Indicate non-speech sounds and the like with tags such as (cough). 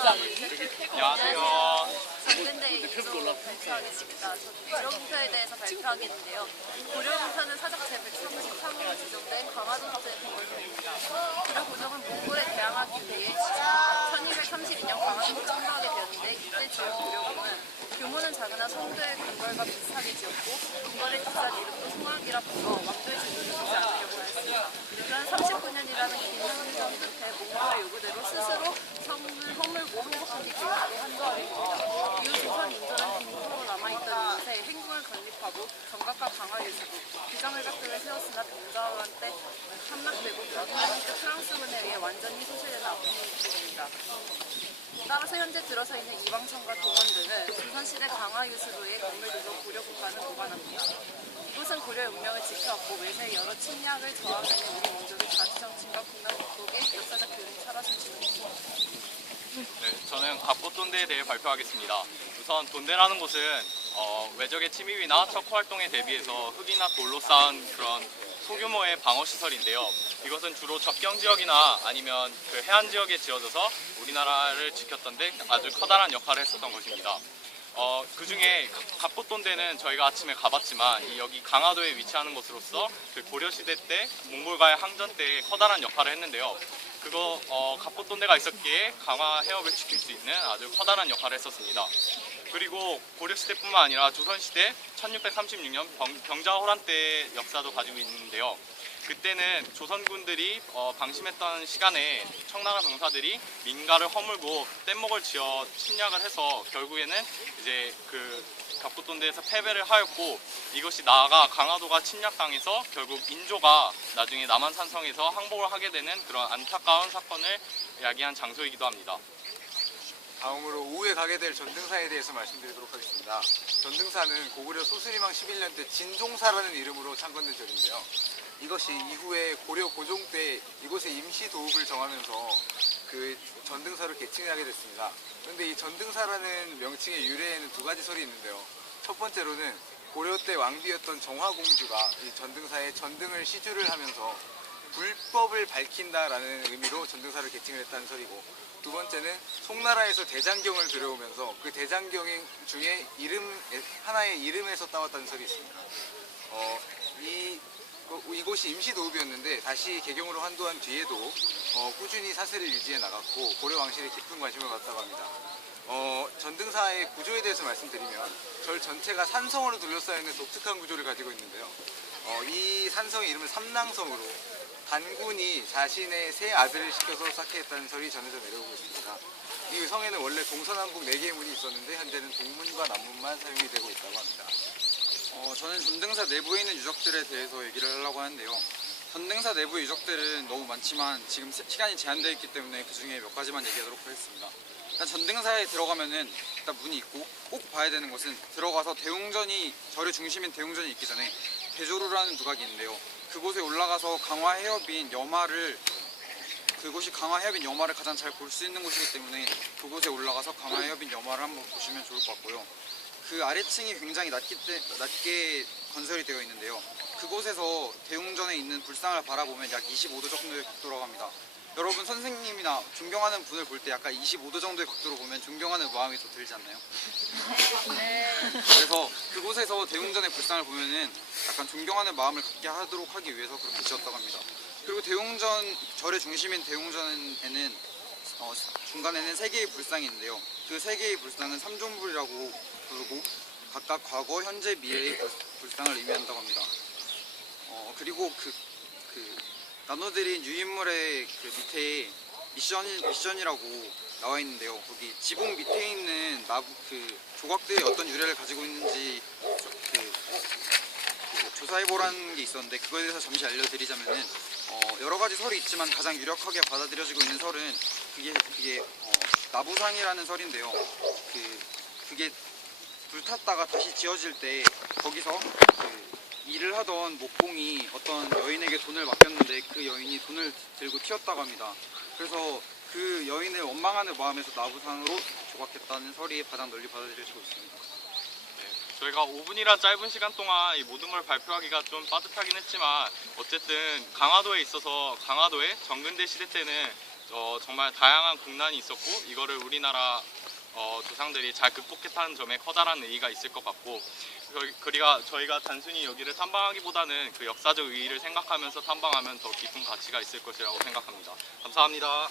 안녕하세요. 전근대 발표하겠습니다. 고려공사에 대해서 발표하겠는데요. 고려공사는 사적 제 133호로 지정된 강화도지대 공원입니다. 고려 고정은 몽골에 대항하기 위해 1232년 강화도를 창조하게 되었는데 이때 지은 고려공은 규모는 작으나 성도의 궁궐과 비슷하게 지었고 궁궐의 비싼 이름도 송악이라 불러 왕조의 재능을 주지 않으려고 하였습니다. 그런 39년이라는 긴 끝에 몽골의 요구대로 스스로 성 조선 인조는 빈토로 남아있던 이곳에 행궁을 건립하고 정각과 강화 유수고 비장의각들을 세웠으나 병자호란 때 함락되고 때 프랑스군에 의해 완전히 소실되는 아픔이 있게 됩니다. 따라서 현재 들어서 있는 이방성과 동원 등은 조선시대 강화 유수로의 건물들로 고려 국가는 보관합니다. 이곳은 고려의 운명을 지켜왔고 외세의 여러 침략을 저항하는 우리 원조의 자주정신과 국난 극복의 역사적 교훈이 살아숨지는 네, 저는 갑옷돈대에 대해 발표하겠습니다. 우선 돈대라는 곳은 어, 외적의 침입이나 척후 활동에 대비해서 흙이나 돌로 쌓은 그런 소규모의 방어 시설인데요. 이것은 주로 접경 지역이나 아니면 그 해안 지역에 지어져서 우리나라를 지켰던 데 아주 커다란 역할을 했었던 것입니다. 어, 그 중에 갑옷돈대는 저희가 아침에 가봤지만 이 여기 강화도에 위치하는 곳으로서 그 고려시대 때 몽골과의 항전 때 커다란 역할을 했는데요. 그거 어, 갑옷돈대가 있었기에 강화 해협을 지킬 수 있는 아주 커다란 역할을 했었습니다. 그리고 고려시대뿐만 아니라 조선시대 1636년 병, 병자호란 때 역사도 가지고 있는데요. 그때는 조선군들이 어, 방심했던 시간에 청나라 병사들이 민가를 허물고 뗏목을 지어 침략을 해서 결국에는 이제 그 갑굿돈대에서 패배를 하였고 이것이 나아가 강화도가 침략당해서 결국 인조가 나중에 남한산성에서 항복을 하게 되는 그런 안타까운 사건을 야기한 장소이기도 합니다. 다음으로 오후에 가게 될 전등사에 대해서 말씀드리도록 하겠습니다. 전등사는 고구려 소수리망 11년 때 진종사라는 이름으로 창건된 절인데요. 이것이 이후에 고려 고종 때 이곳에 임시 도읍을 정하면서 그 전등사로 개칭하게 됐습니다. 그런데 이 전등사라는 명칭의 유래에는 두 가지 설이 있는데요. 첫 번째로는 고려 때 왕비였던 정화공주가 이 전등사에 전등을 시주를 하면서 불법을 밝힌다라는 의미로 전등사를 개칭을 했다는 설이고 두 번째는 송나라에서 대장경을 들여오면서 그 대장경 중에 이름 하나의 이름에서 따왔다는 설이 있습니다. 어, 이 어, 이곳이 임시 도읍이었는데 다시 개경으로 한도한 뒤에도 어, 꾸준히 사세를 유지해 나갔고 고려 왕실에 깊은 관심을 갖다고 합니다. 어, 전등사의 구조에 대해서 말씀드리면 절 전체가 산성으로 둘러싸여 있는 독특한 구조를 가지고 있는데요. 어, 이 산성의 이름은 삼낭성으로 단군이 자신의 세 아들을 시켜서 쌓게했다는 설이 전해져 내려오고 있습니다. 이 성에는 원래 동서남북 4개의 문이 있었는데 현재는 동문과 남문만 사용이 되고 있다고 합니다. 어, 저는 전등사 내부에 있는 유적들에 대해서 얘기를 하려고 하는데요. 전등사 내부 유적들은 너무 많지만 지금 시- 시간이 제한되어 있기 때문에 그 중에 몇 가지만 얘기하도록 하겠습니다. 일단 전등사에 들어가면은 일단 문이 있고 꼭 봐야 되는 것은 들어가서 대웅전이 절의 중심인 대웅전이 있기 전에 대조루라는 두각이 있는데요. 그곳에 올라가서 강화 해협인 여마를 그곳이 강화 해협인 여마를 가장 잘 볼 수 있는 곳이기 때문에 그곳에 올라가서 강화 해협인 여마를 한번 보시면 좋을 것 같고요. 그 아래층이 굉장히 낮기 때, 낮게 건설이 되어 있는데요. 그곳에서 대웅전에 있는 불상을 바라보면 약 25도 정도의 각도라고 합니다. 여러분 선생님이나 존경하는 분을 볼 때 약간 25도 정도의 각도로 보면 존경하는 마음이 더 들지 않나요? (laughs) 그래서 그곳에서 대웅전의 불상을 보면은 약간 존경하는 마음을 갖게 하도록 하기 위해서 그렇게 지었다고 합니다. 그리고 대웅전 절의 중심인 대웅전에는 어, 중간에는 세 개의 불상이 있는데요. 그 세 개의 불상은 삼존불이라고 부르고 각각 과거, 현재, 미래의 불- 불상을 의미한다고 합니다. 어, 그리고 그, 그 나눠드린 유인물의 그 밑에 미션 미션이라고 나와 있는데요. 거기 지붕 밑에 있는 나무 그 조각들이 어떤 유래를 가지고 있는지 그, 그 조사해보라는 게 있었는데 그거에 대해서 잠시 알려드리자면은 어, 여러 가지 설이 있지만 가장 유력하게 받아들여지고 있는 설은 그게 그게 어, 나부상이라는 설인데요. 그 그게 불탔다가 다시 지어질 때 거기서 그 일을 하던 목공이 어떤 여인에게 돈을 맡겼는데 그 여인이 돈을 들고 튀었다고 합니다. 그래서 그 여인을 원망하는 마음에서 나부상으로 조각했다는 설이 가장 널리 받아들여지고 있습니다. 저희가 5분이란 짧은 시간 동안 이 모든 걸 발표하기가 좀 빠듯하긴 했지만 어쨌든 강화도에 있어서 강화도에 정근대 시대 때는 어, 정말 다양한 국난이 있었고 이거를 우리나라 어, 조상들이 잘 극복했다는 점에 커다란 의의가 있을 것 같고 그- 그리가 저희가 단순히 여기를 탐방하기보다는 그 역사적 의의를 생각하면서 탐방하면 더 깊은 가치가 있을 것이라고 생각합니다. 감사합니다.